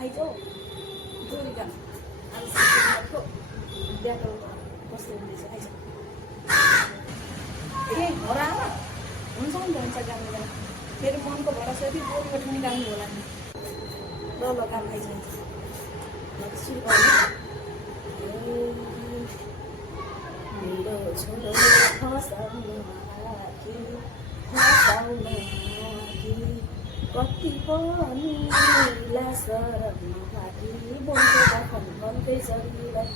आइजो जोरीका अब ब्याटो कस्तो हुँदैछ आइज ए घर आमा हुन्छ नि त हुन्छ काम गर्दा फेरि मनको भरोसा यति बोरीको ठाउँ निकाल्नु होला नि ल ल काम आइज सुरु गर्नु मेरो छोरो कति पनि शरण घाटी बोल्दै राखन भन्दै जरीलाई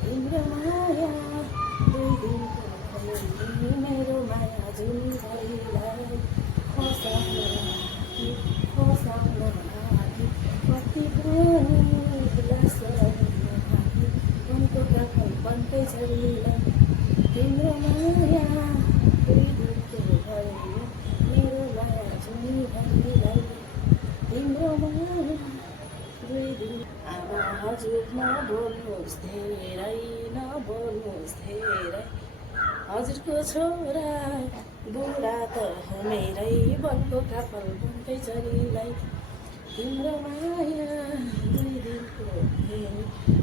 तिम्रो माया दुई दिनको मेरो माया जुन भइलाई फसाउन आँटी कति पनि शरण घाटी बोल्दै राखन भन्दै जरीलाई तिम्रो माया दुई दिनको भयो मेरो माया जुन भइलाई तिम्रो माया दुई दिन आमा हजुर नबोल्नुहोस् धेरै नबोल्नुहोस् धेरै हजुरको छोरा बुढा त हो मेरै बनको कापल बन्दै जरीलाई तिम्रो माया दुई दिनको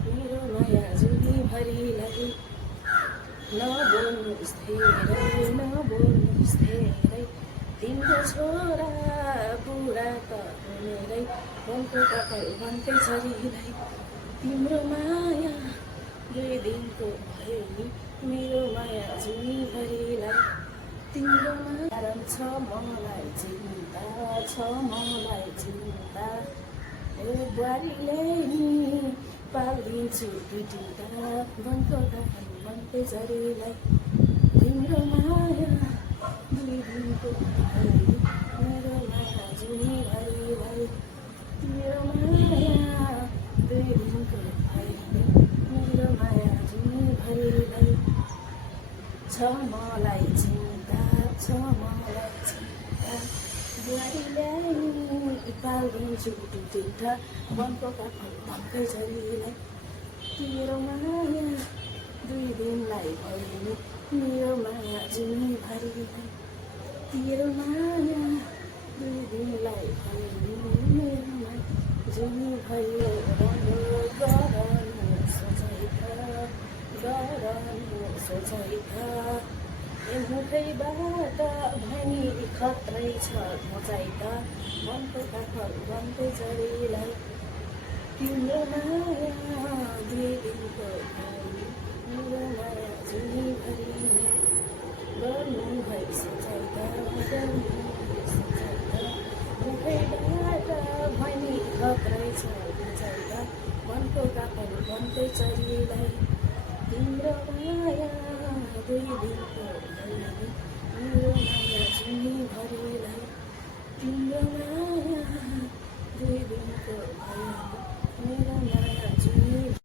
मेरो माया जुनीभरिलाई नबोल्नुहोस् धेरै तिम्रो छोरा बुढा त हो मेरै बनको कापल बन्दै जरीलाई तिम्रो माया दुई दिनको भयो नि मेरो माया जुनीभरिलाई तिम्रो माया छ मलाई चिन्ता ओ बुहारीले नि पालिदिन्छु दुईटा बनको कापल बन्दै जरीलाई तिम्रो माया दुई दिनको भयो मेरो माया जुनीभरिलाई तिम्रो माया दुई दिनको भयो मेरो माया जुनीभरिलाई छ मलाई चिन्ता बुहारीले पालिदिन्छु दुईटा बनको कापल बन्दै जरीलाई तिम्रो माया दुई दिनलाई भयो मेरो माया जुनीभरिलाई तिम्रो माया दुई दिनलाई भयो मेरो माया जुनीभरिलाई गरनु सोचाइका मुखैबाट भनी खत्रै छ मचाइका मनको काखर बन्दै जरीलाई तिम्रो माया दुई दिनको भयो मेरो माया जुनीभरिलाई गर्नु भई सोचाइका मुखैबाट भनी खत्रै छ मचाइका मनको काखर बन्दै जरीलाई तिम्रो माया दुई दिनको